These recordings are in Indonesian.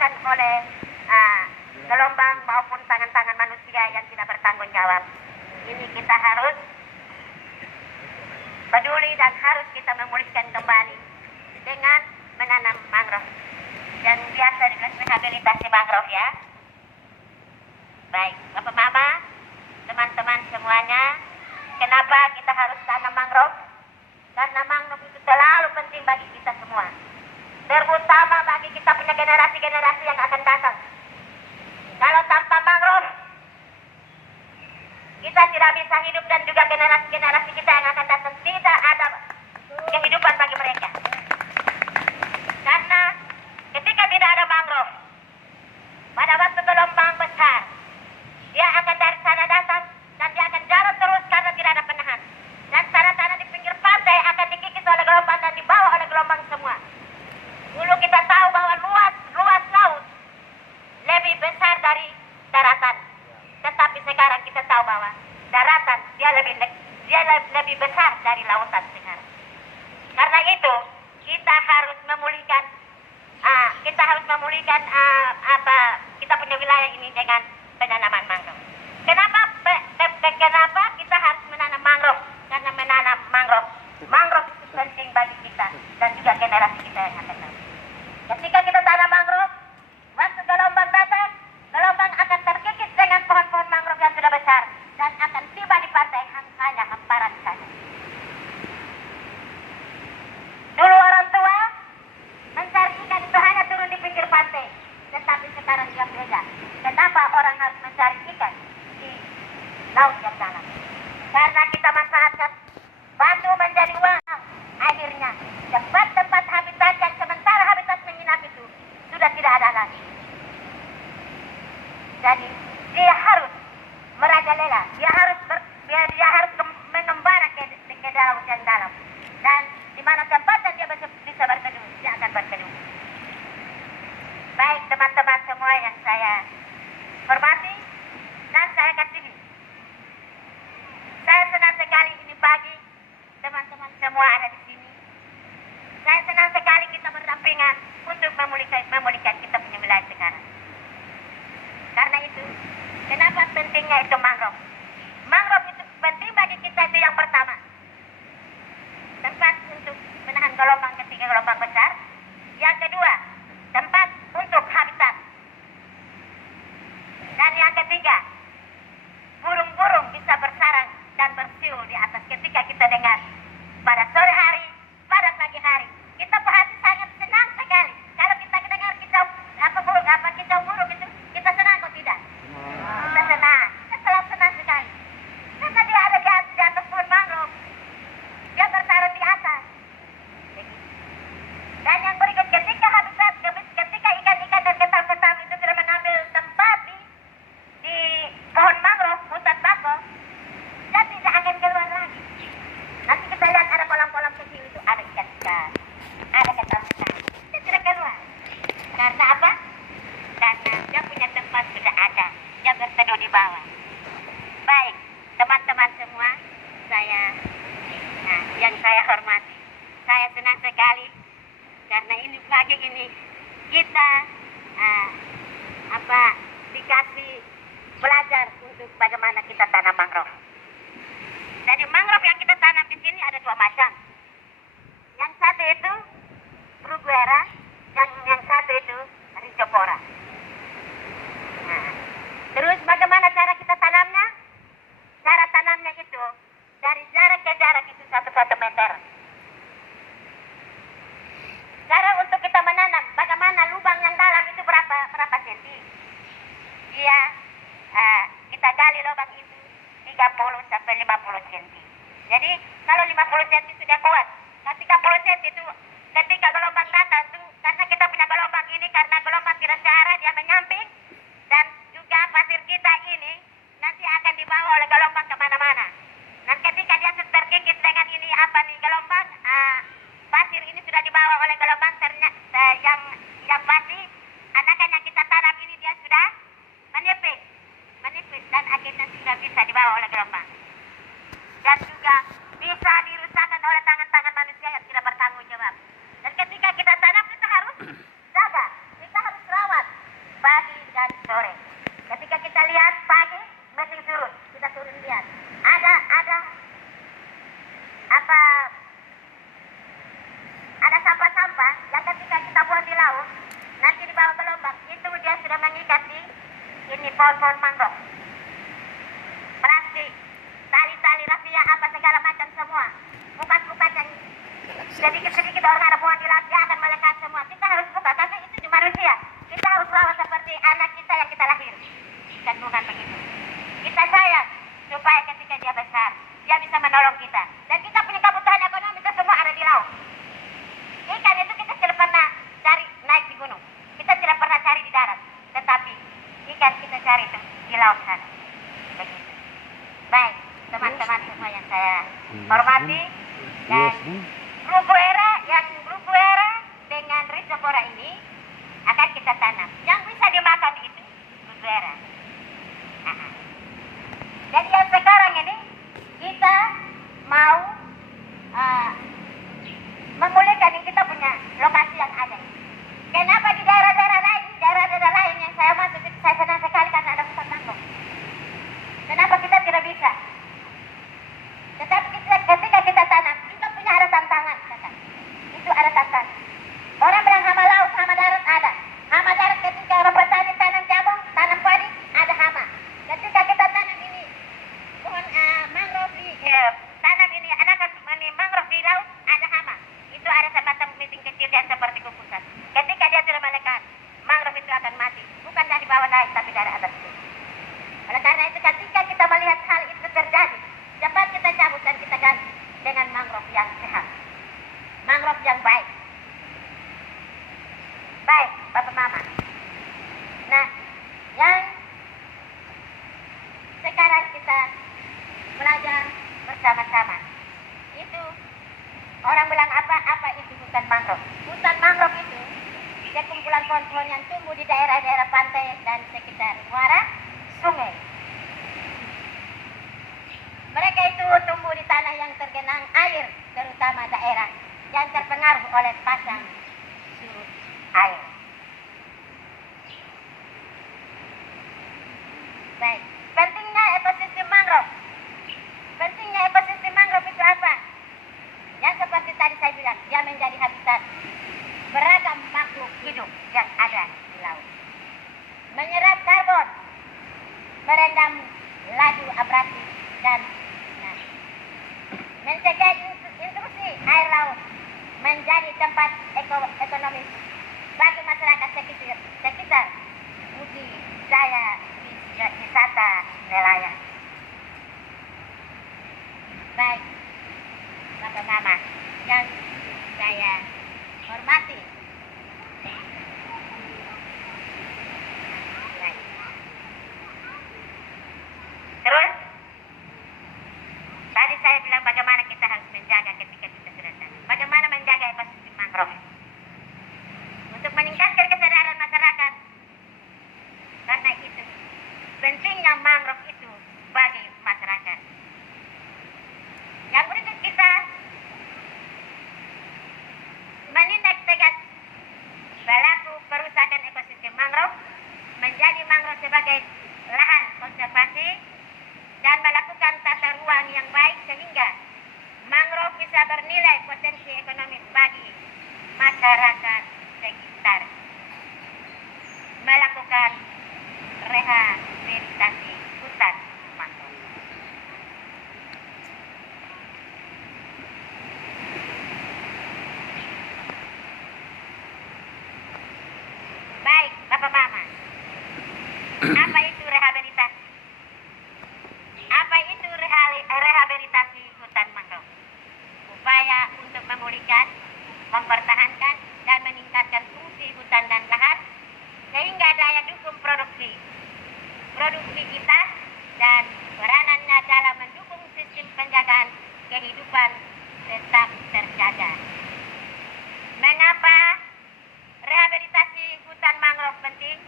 dirasakan oleh gelombang maupun tangan-tangan manusia yang tidak bertanggung jawab. Ini kita harus peduli dan harus kita memulihkan kembali dengan menanam mangrove. Dan biasa dengan rehabilitasi mangrove ya. Baik, Bapak Mama, teman-teman semuanya, kenapa kita harus tanam mangrove? Karena mangrove itu terlalu penting bagi kita semua. Terutama bagi kita punya generasi-generasi yang akan datang. Kalau tanpa mangrove, kita tidak bisa hidup dan juga generasi-generasi kita yang akan datang tidak ada kehidupan bagi mereka. Karena ketika tidak ada mangrove, pada waktu gelombang besar, dia akan dari sana datang dan dia akan jalan terus karena tidak ada penahan. Dan tanah-tanah di pinggir pantai akan dikikis oleh gelombang dan dibawa oleh gelombang semua. Dulu kita tahu bahwa luas laut lebih besar dari daratan. Tetapi sekarang kita tahu bahwa daratan dia lebih besar dari lautan sekarang. Karena itu kita harus memulihkan kita punya wilayah ini dengan penanaman mangrove. Kenapa kita harus menanam mangrove? Karena menanam mangrove itu penting bagi kita dan juga generasi kita yang akan datang. Ketika kita tanam mangrove, waktu gelombang datang, gelombang akan terkikis dengan pohon-pohon mangrove yang sudah besar dan akan tiba di pantai hanya hamparan saja. Dulu orang tua mencari ikan itu hanya turun di pinggir pantai, tetapi sekarang dia beda. Kenapa orang harus mencari ikan di laut yang dalam? Karena kita manfaatkan batu menjadi uang. Akhirnya tempat habitat yang sementara habitat menginap itu sudah tidak ada lagi. Jadi dia harus merajalela, dia harus mengembara ke laut yang dalam. Dan di mana tempatnya dia bisa berteduh, dia akan berteduh. Baik teman-teman semua yang saya hormati dan saya kasihi. Saya senang sekali ini pagi teman-teman semua ada di sini. Saya senang sekali kita berdampingan untuk memulihkan kita punya wilayah sekarang. Karena itu, kenapa pentingnya itu mangrove? Mangrove itu penting bagi kita itu yang pertama. Tempat untuk menahan gelombang ketika gelombang besar. Yang kedua, tempat untuk habitat. Dan yang ketiga, burung-burung bisa bersarang dan bersiul di atas ketika kita dengar pada sore hari, pada pagi hari. Kita hati sangat senang sekali. Kalau kita dengar kicau burung itu, kita senang atau tidak? Kita senang. Kita selalu senang sekali. Karena dia ada di atas pohon mangrove. Dia bersarang di atas. Dan yang berikut ketika ikan-ikan dan ketam-ketam itu sudah mengambil tempat di pohon mangrove, hutan bako, dia tidak akan keluar lagi. Nanti kita lihat ada kolam-kolam kecil itu ada ikan-ikan, ada ketam-ketam. Dia tidak keluar. Karena apa? Karena dia punya tempat sudah ada. Dia berteduh di bawah. Baik, teman-teman semua, yang saya hormati, saya senang sekali karena ini pagi ini kita dikasih belajar untuk bagaimana kita tanam mangrove. Jadi mangrove yang kita tanam di sini ada dua macam. Yang satu itu bruguera, yang satu itu rhizopora. Terus bagaimana cara kita tanamnya? Cara tanamnya itu dari jarak ke jarak itu 1 meter. Cara untuk kita menanam, bagaimana lubang yang dalam itu berapa senti? Kita gali lubang itu 30 sampai 50 senti. Jadi kalau 50 senti sudah kuat, nah 30 senti itu ketika gelombang datang tuh, karena kita punya gelombang ini, karena gelombang tidak searah dia menyamping, dan juga pasir kita ini nanti akan dibawa oleh gelombang kemana-mana. Dan ketika dia terkikis dengan ini gelombang, pasir ini sudah dibawa oleh gelombang yang pasti anakan yang kita tanam ini dia sudah menipis dan akhirnya sudah bisa dibawa oleh gelombang. Dan juga bisa dirusakkan oleh tangan-tangan manusia yang tidak bertanggung jawab. Dan ketika kita tanam kita harus jaga, kita harus rawat. nanti dibawa ke Lombok, itu dia sudah mengikat di ini pohon-pohon mangrove, plastik, tali-tali rafia apa segala macam semua, bukat-bukat yang sedikit-sedikit orang ada pohon di laut, dia akan melekat semua. Kita harus buka karena itu di manusia. Kita harus rawat seperti anak kita yang kita lahir, dan bukan begitu. Kita sayang supaya ketika dia besar, dia bisa menolong kita. Dan kita punya kebutuhan ekonomi itu semua ada di laut. Ikan itu kita tidak pernah cari naik di gunung, kita tidak pernah cari di darat, tetapi ikan kita cari itu di laut sana. Begitu. Baik, teman-teman semua yang saya hormati, dan Blue Buera dengan Rhizopora ini akan kita tanam. Yang bisa dimakan itu Blue Buera. Jadi yang sekarang ini kita mau memulihkan yang kita punya lokasi yang ada. Kenapa di daerah-daerah lain yang saya masuk itu saya senang sekali karena ada hutan mangrove. Kenapa kita tidak bisa? Tetapi ketika kita tanam, kita punya ada tantangan. Itu ada tantangan. Orang bilang hama laut, hama darat ada. Hama darat ketika orang petani tanam jagung, tanam padi, ada hama. Ketika kita tanam ini pohon mangrove tanam ini mangrove di laut, ada hama. Itu ada sebatang meeting kecil dan seperti kukusan. Ketika dia sudah melekat, mangrove itu akan mati. Bukan dari bawah naik, tapi dari atas itu. Oleh karena itu ketika kita melihat hal itu terjadi, cepat kita cabut dan kita ganti dengan mangrove yang sehat, mangrove yang baik. Baik, Bapak Mama. Nah, yang sekarang kita belajar bersama-sama itu orang bilang apa itu hutan mangrove. Hutan mangrove itu dia kumpulan pohon-pohon yang tumbuh di daerah-daerah pantai dan sekitar muara sungai. Mereka itu tumbuh di tanah yang tergenang air, terutama daerah yang terpengaruh oleh pasang surut air. Baik, pentingnya ekosistem mangrove. Pentingnya ekosistem mangrove itu apa? Yang seperti tadi saya bilang, dia menjadi habitat beragam makhluk hidup yang ada di laut. Menyerap karbon, merendam laju abrasi, dan mencegah intrusi air laut, menjadi tempat ekonomis bagi masyarakat sekitar budidaya wisata nelayan. Baik, Bapak Mama yang saya hormati. Baik. Terus tadi saya bilang bagaimana kita harus menjaga ketika kita sudah tanam. Bagaimana menjaga ekosistem mangrove untuk meningkatkan kesadaran masyarakat. Karena itu pentingnya mangrove itu bagi masyarakat. Yang berikut kita menindak tegas pelaku perusakan ekosistem mangrove, menjadi mangrove sebagai lahan konservasi, dan melakukan tata ruang yang baik sehingga mangrove bisa bernilai potensi ekonomi bagi masyarakat sekitar. Melakukan rehabilitasi hutan mangrove. Baik, Bapak Mama. Apa itu rehabilitasi? Apa itu rehabilitasi hutan mangrove? Upaya untuk memulihkan, mempertahankan, dan meningkatkan fungsi hutan dan lahan sehingga daya dukung produktivitas dan peranannya dalam mendukung sistem penjagaan kehidupan tetap terjaga. Mengapa rehabilitasi hutan mangrove penting?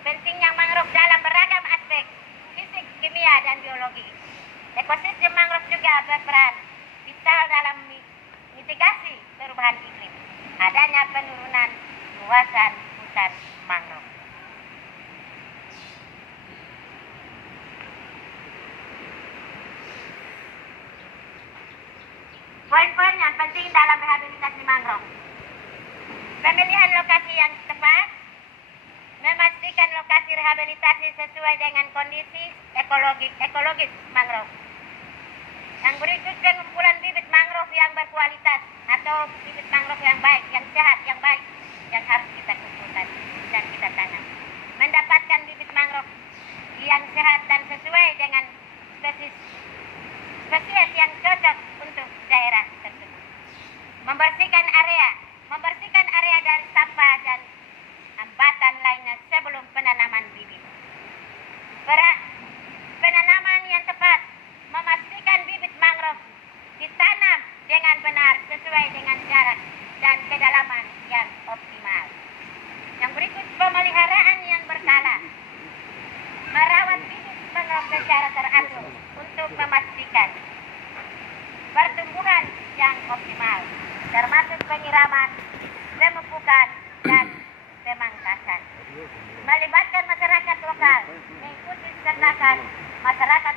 Pentingnya mangrove dalam beragam aspek fisik, kimia, dan biologi. Ekosistem mangrove juga berperan vital dalam mitigasi perubahan iklim. Adanya penurunan luasan hutan mangrove. Poin-poin yang penting dalam rehabilitasi mangrove. Pemilihan lokasi yang tepat, rehabilitasi sesuai dengan kondisi ekologis mangrove. Yang berikut pengumpulan bibit mangrove yang berkualitas atau bibit mangrove yang baik, yang sehat, yang baik, yang harus kita kumpulkan dan kita tanam. Mendapatkan bibit mangrove yang sehat dan sesuai dengan spesies yang cocok untuk daerah tersebut. Membersihkan area dari sampah dan hambatan lainnya sebelum penanaman bibit. Penanaman yang tepat, memastikan bibit mangrove ditanam dengan benar sesuai dengan jarak dan kedalaman yang optimal. Yang berikut, pemeliharaan yang berkala. Merawat bibit mangrove secara teratur untuk memastikan pertumbuhan yang optimal, termasuk penyiraman, pemupukan, dan pemangkasan. Melibatkan masyarakat lokal, mengikuti sertakan masyarakat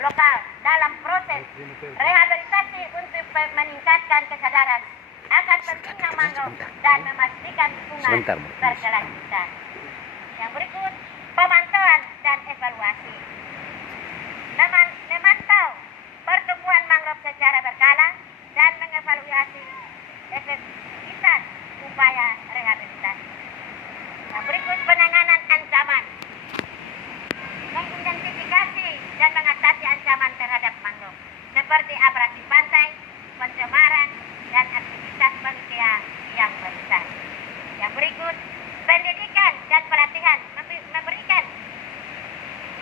lokal dalam proses rehabilitasi untuk meningkatkan kesadaran akan pentingnya mangrove dan memastikan lingkungan berkelanjutan. Yang berikut, pemantauan dan evaluasi. Memantau pertumbuhan mangrove secara berkala dan mengevaluasi efektivitas upaya rehabilitasi. Yang berikut, penanganan ancaman. Mengidentifikasi dan mengatasi ancaman terhadap mangrove seperti abrasi pantai, pencemaran, dan aktivitas manusia yang besar. Yang berikut, pendidikan dan pelatihan, memberikan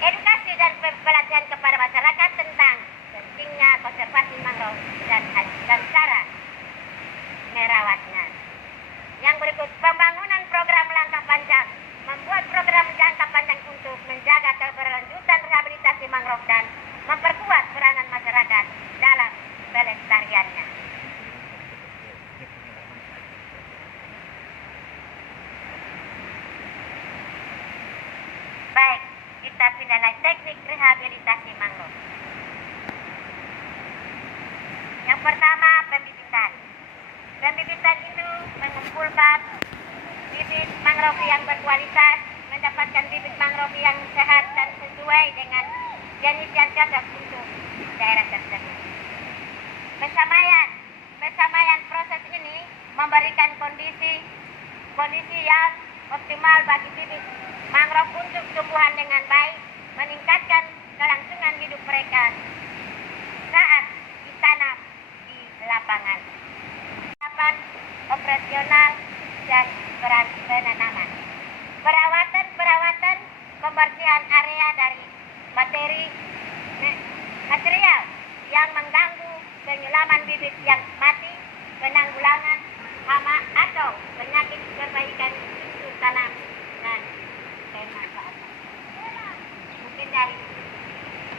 edukasi dan pelatihan kepada masyarakat tentang pentingnya konservasi mangrove dan cara merawatnya. Yang berikut, pembangunan program langkah panjang, membuat program jangka panjang untuk menjaga keberlanjutan rehabilitasi mangrove dan memperkuat peranan masyarakat dalam pelestariannya. Baik, kita pindah lagi teknik rehabilitasi mangrove. Yang pertama, pembibitan. Pembibitan itu mengumpulkan bibit mangrove yang berkualitas, mendapatkan bibit mangrove yang sehat dan sesuai dengan jenis yang cocok untuk daerah tersebut. Pesamaian proses ini memberikan kondisi yang optimal bagi bibit mangrove untuk tumbuhan dengan baik, meningkatkan kelangsungan hidup mereka saat ditanam di lapangan. Operasional dan penanaman. Perawatan, pembersihan area dari material yang mengganggu, penyelaman bibit yang mati, penanggulangan hama atau penyakit, perbaikan struktur tanam dan pemanfaatan. Mungkin dari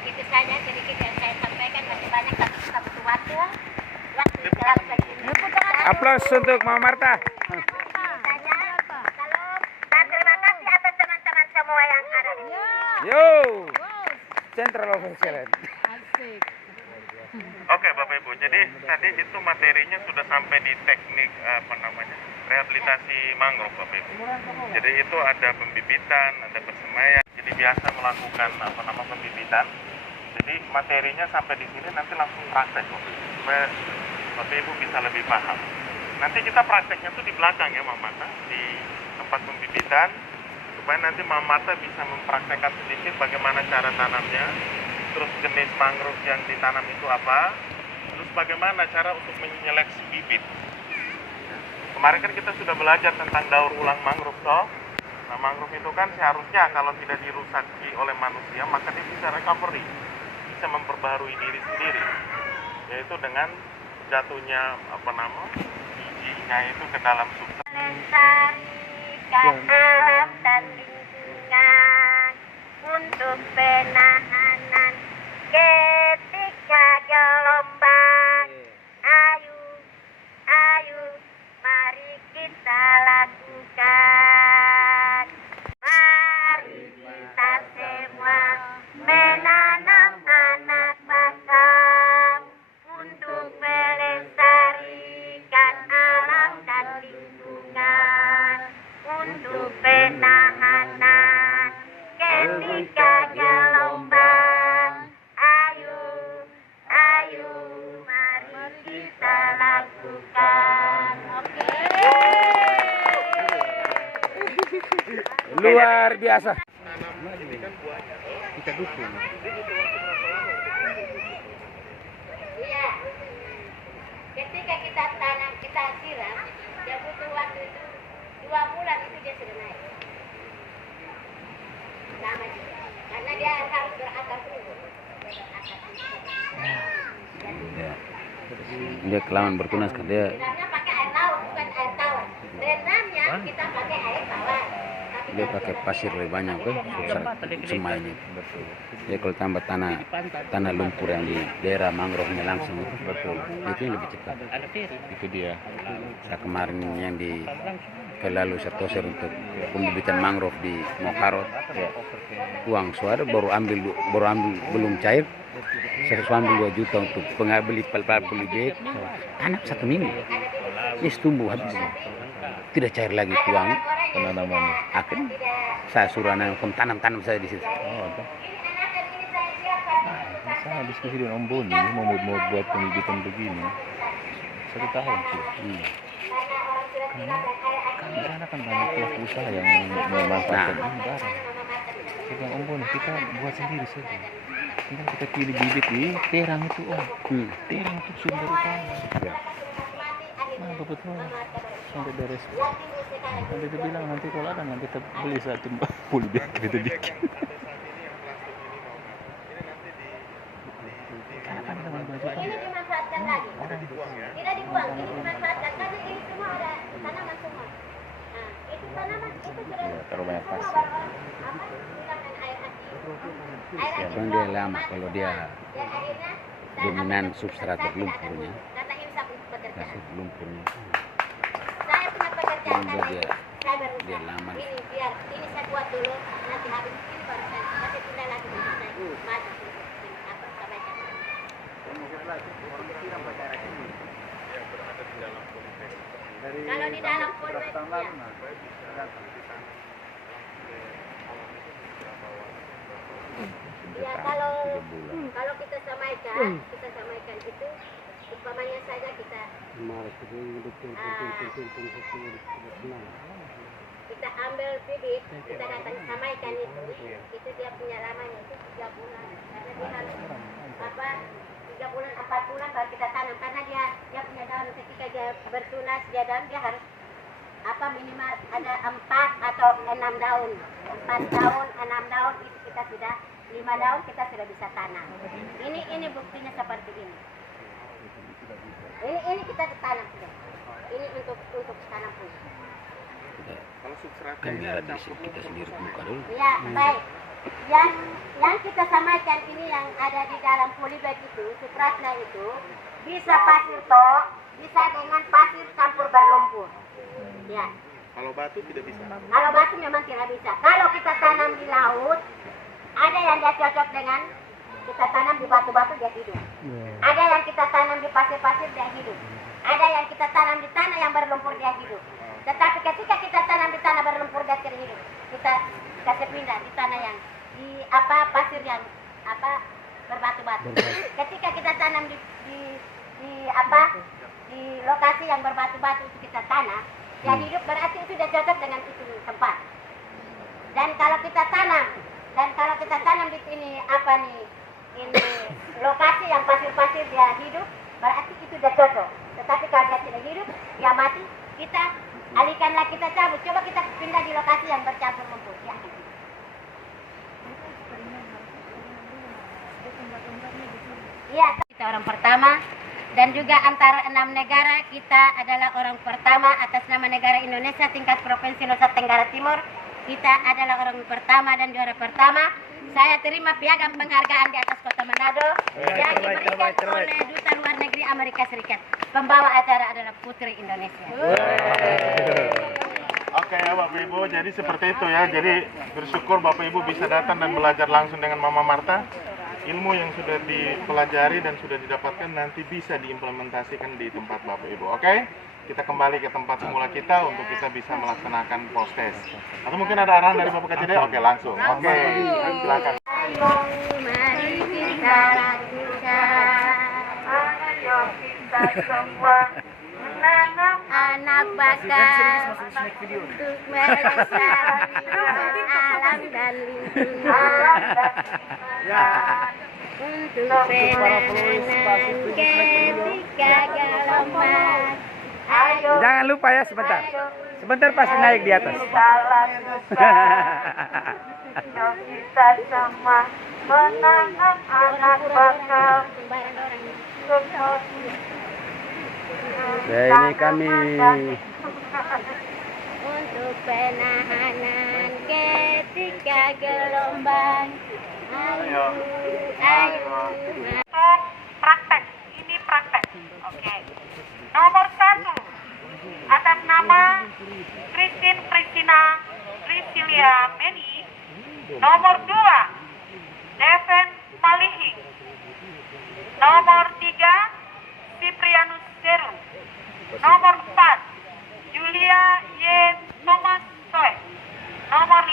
itu saja sedikit yang saya sampaikan, masih banyak tapi kita butuh waktu dalam segi. Aplaus untuk Mama Marta. Terima kasih atas teman-teman semua yang ada di sini. Yo, Central of Excellence. Oke Bapak Ibu, jadi tadi itu materinya sudah sampai di teknik rehabilitasi mangrove Bapak Ibu. Jadi itu ada pembibitan, ada persemaian. Jadi biasa melakukan pembibitan. Jadi materinya sampai di sini nanti langsung praktek Bapak Ibu, supaya Bapak Ibu bisa lebih paham. Nanti kita prakteknya tuh di belakang ya Mama Marta, di tempat pembibitan, supaya nanti Mama Marta bisa mempraktekkan sedikit bagaimana cara tanamnya, terus jenis mangrove yang ditanam itu apa, terus bagaimana cara untuk menyeleksi bibit. Kemarin kan kita sudah belajar tentang daur ulang mangrove toh. Nah, mangrove itu kan seharusnya kalau tidak dirusaki oleh manusia, maka dia bisa recovery, bisa memperbaharui diri sendiri, yaitu dengan jatuhnya bijinya itu ke dalam substrat. Melestarikan alam dan lingkungan untuk penahanan ketika gelombang. Ayo, mari kita lakukan. Mari kita semua menanam anak bangsa untuk melestarikan alam dan lingkungan, untuk penahanan Luar biasa. Kita dukung. Iya. Ketika kita tanam, kita siram, dia butuh waktu itu 2 bulan itu dia sudah naik. Sama juga. Karena dia harus berakar dulu. Dia kelamaan bertunas kan dia. Siramnya pakai air laut, bukan air tawar. Rendamnya kita pakai air tawar. Tapi Dia pakai pasir lebih banyak kan, semuanya. Dia kalau tambah tanah lumpur yang di daerah mangrove-nya langsung betul. Itu yang lebih cepat. Itu dia. Saya kemarin yang di Kelalu Sertoser untuk pembibitan mangrove di Mokarot. Uang suara baru ambil belum cair. Saya ambil 2 juta untuk beli bed. Tanam 1 minggu. Ini tumbuh habis. Tidak cair lagi tuang penanaman. Akan saya suruh tanam saya di situ. Saya diskusi dengan Om Boni mau buat pembibitan begini 1 tahun sih. Karena di sana kan banyak pelaku usaha yang memanfaatkan ini barang. Saya bilang Om Boni kita buat sendiri saja. Tinggal kita pilih bibit di terang itu terang itu sumber utama. Nah betul sampai beres. Nanti dia bilang nanti kalau ada nanti kita beli 1 bibit kita bikin. ini dimanfaatkan lagi. Tidak dibuang, ini dimanfaatkan karena ini semua ada tanaman semua. Nah, itu tanaman itu sudah Terlalu banyak pasir. apa? Silakan air hati. Air hati. Cuman dia lama kalau dia Dan akhirnya dominan substrat lumpurnya. kata Imsak pekerjaan. Kasih lumpurnya. Saya punya pekerjaan Dia- tadi. dia- Saya berusaha. dia lama. Ini biar ini saya buat dulu, nanti habis ini baru saya kasih pindah lagi untuk saya maju untuk apa sampaikan. Kalau di dalam polres ya kalau kita samaikan itu umpamanya saja kita kita ambil bibit, kita datang samaikan itu dia punya lamanya itu 3 bulan karena dia harus 3 bulan 4 bulan baru kita tanam karena dia punya daun ketika dia bertunas dia harus minimal ada 4 atau 6 daun 4 daun 6 daun itu kita sudah 5 daun kita sudah bisa tanam. Ini buktinya seperti ini. Ini kita tanam sudah. Ini untuk tanam pun. Kan biar kita sendiri buka dulu. Ya, baik. Yang kita samakan ini yang ada di dalam polybag itu, substratnya itu bisa pasir tok, bisa dengan pasir campur berlumpur. Ya. Kalau batu tidak bisa. Kalau batu memang tidak bisa. Kalau kita tanam di laut, ada yang dia cocok dengan kita tanam di batu-batu dia hidup. Ada yang kita tanam di pasir-pasir dia hidup. Ada yang kita tanam di tanah yang berlumpur dia hidup. Tetapi ketika kita tanam di tanah berlumpur dia tidak hidup. Kita kasih pindah di tanah yang di pasir yang berbatu-batu. Ketika kita tanam di lokasi yang berbatu-batu itu kita tanam, dia hidup berarti itu sudah cocok dengan itu tempat. Dan kalau kita tanam di sini ini lokasi yang pasir-pasir dia hidup, berarti itu sudah cocok. Tetapi kalau dia tidak hidup, dia mati, kita alihkanlah, kita cabut. Coba kita pindah di lokasi yang bercampur lumpur. Ya. Iya, kita orang pertama dan juga antara 6 negara kita adalah orang pertama atas nama negara Indonesia tingkat provinsi Nusa Tenggara Timur. Kita adalah orang pertama dan juara pertama. Saya terima piagam penghargaan di atas Kota Manado yang diberikan oleh Duta Luar Negeri Amerika Serikat. Pembawa acara adalah Putri Indonesia. Oke ya Bapak Ibu, jadi seperti itu ya. Jadi bersyukur Bapak Ibu bisa datang dan belajar langsung dengan Mama Marta. Ilmu yang sudah dipelajari dan sudah didapatkan nanti bisa diimplementasikan di tempat Bapak Ibu. Oke? Kita kembali ke tempat semula kita untuk kita bisa melaksanakan post test. Atau mungkin ada arahan dari Bapak KCD? Oke, langsung. Oke, silakan. Ayo mari kita lakukan. Ayo kita semua menanam anak bakal untuk melestarikan alam dan lingkungan. Untuk penanganan ketika gelombang. Ayo, Jangan lupa ya sebentar. Sebentar pasti naik di atas. kita lakukan. Yuk kita sama menanam anak bangsa. Ya, ini kami Untuk penahanan ketika gelombang. Ayo. Untuk praktek, ini praktek. Oke. Nomor 1, atas nama Christine Priscina Priscilia Meni. Nomor 2, Deven Malihing. Nomor 3, Ciprianus Seru. Nomor 4, Julia Y. Thomas Soe. Nomor